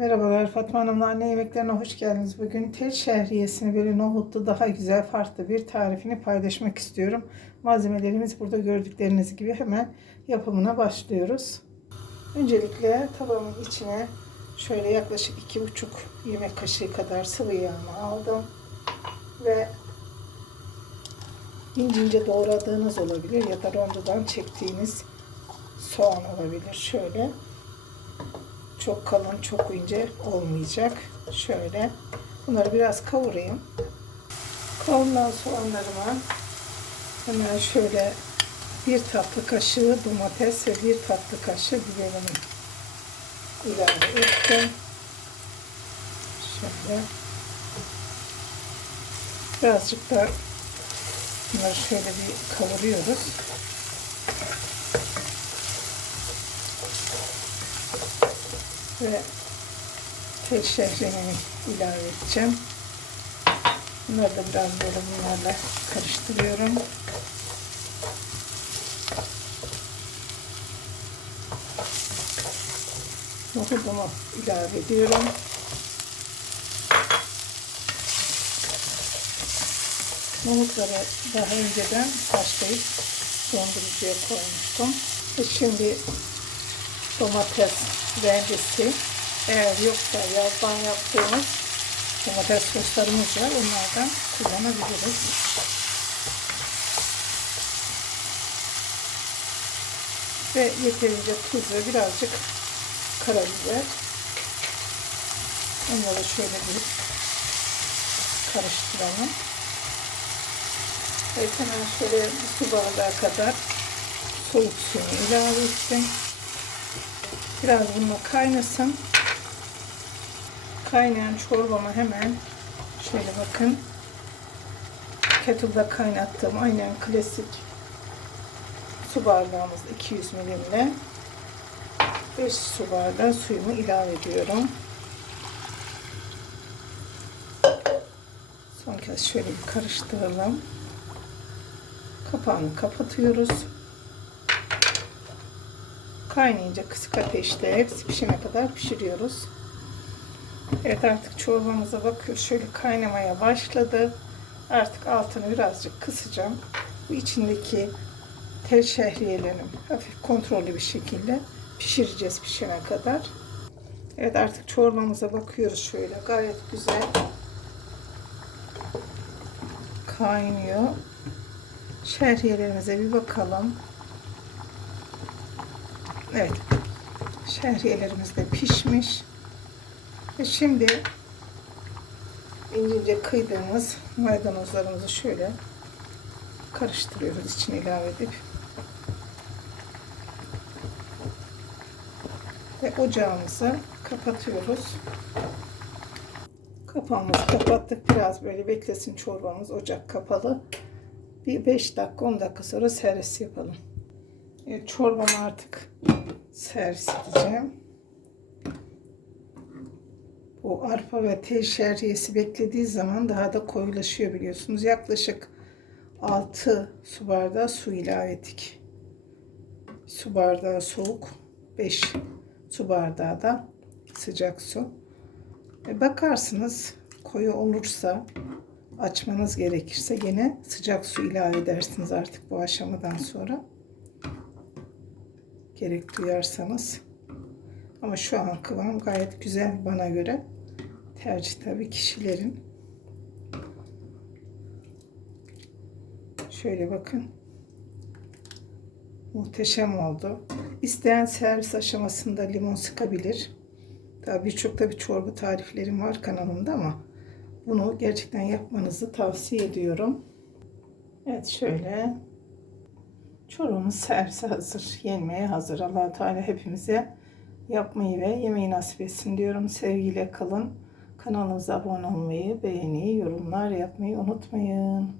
Merhabalar Fatma Hanım'la anne yemeklerine hoş geldiniz. Bugün tel şehriyesini böyle nohutlu daha güzel farklı bir tarifini paylaşmak istiyorum. Malzemelerimiz burada gördükleriniz gibi hemen yapımına başlıyoruz. Öncelikle tabağımın içine şöyle yaklaşık iki buçuk yemek kaşığı kadar sıvı yağımı aldım. Ve ince ince doğradığınız olabilir ya da rondodan çektiğiniz soğan olabilir. Şöyle çok kalın, çok ince olmayacak. Şöyle bunları biraz kavurayım. Kavurulan soğanlarıma hemen şöyle bir tatlı kaşığı domates ve bir tatlı kaşığı biberimi ilave ettim. Şöyle birazcık da bunları şöyle bir kavuruyoruz. Ve tel şehriyemi ilave edeceğim. Bunları da biraz böyle bunlarla karıştırıyorum. Nohudumu ilave ediyorum. Nohutları daha önceden haşlayıp dondurucuya koymuştum. Şimdi domates rendesi eğer yoksa yazdan yaptığımız domates soslarımız var. Onlardan kullanabiliriz. Ve yeterince tuz ve birazcık karabiber. Onları şöyle bir karıştıralım. Evet hemen şöyle bir su bardağı kadar soğuk suyunu ilave ettim. Biraz bununla kaynasın. Kaynayan çorbama hemen şöyle bakın. Kettle'da kaynattığım aynen klasik su bardağımız 200 milimle 5 su bardağı suyumu ilave ediyorum. Son kez şöyle bir karıştıralım. Kapağını kapatıyoruz. Kaynayınca kısık ateşte hepsi pişene kadar pişiriyoruz. Evet artık çorbamıza bakıyoruz. Şöyle kaynamaya başladı. Artık altını birazcık kısacağım. Bu içindeki tel şehriyelerini hafif kontrollü bir şekilde pişireceğiz pişene kadar. Evet artık çorbamıza bakıyoruz şöyle. Gayet güzel kaynıyor. Şehriyelerimize bir bakalım. Evet. Şehriyelerimiz de pişmiş. Ve şimdi ince ince kıydığımız maydanozlarımızı şöyle karıştırıyoruz içine ilave edip. Ve ocağımızı kapatıyoruz. Kapağımızı kapattık. Biraz böyle beklesin çorbamız. Ocak kapalı. Bir 5 dakika 10 dakika sonra servis yapalım. Evet, çorbamı artık servis edeceğim. Bu arpa ve tel şehriyesi beklediği zaman daha da koyulaşıyor biliyorsunuz. Yaklaşık 6 su bardağı su ilave ettik. Su bardağı soğuk, 5 su bardağı da sıcak su. E bakarsınız koyu olursa açmanız gerekirse yine sıcak su ilave edersiniz artık bu aşamadan sonra gerek duyarsanız. Ama şu an kıvam gayet güzel bana göre. Tercih tabii kişilerin. Şöyle bakın. Muhteşem oldu. İsteyen servis aşamasında limon sıkabilir. Daha birçok da bir çorba tariflerim var kanalımda ama bunu gerçekten yapmanızı tavsiye ediyorum. Evet şöyle Çorbamız servise hazır, yenmeye hazır. allah Teala hepimize yapmayı ve yemeği nasip etsin diyorum. Sevgiyle kalın. Kanalımıza abone olmayı, beğeni, yorumlar yapmayı unutmayın.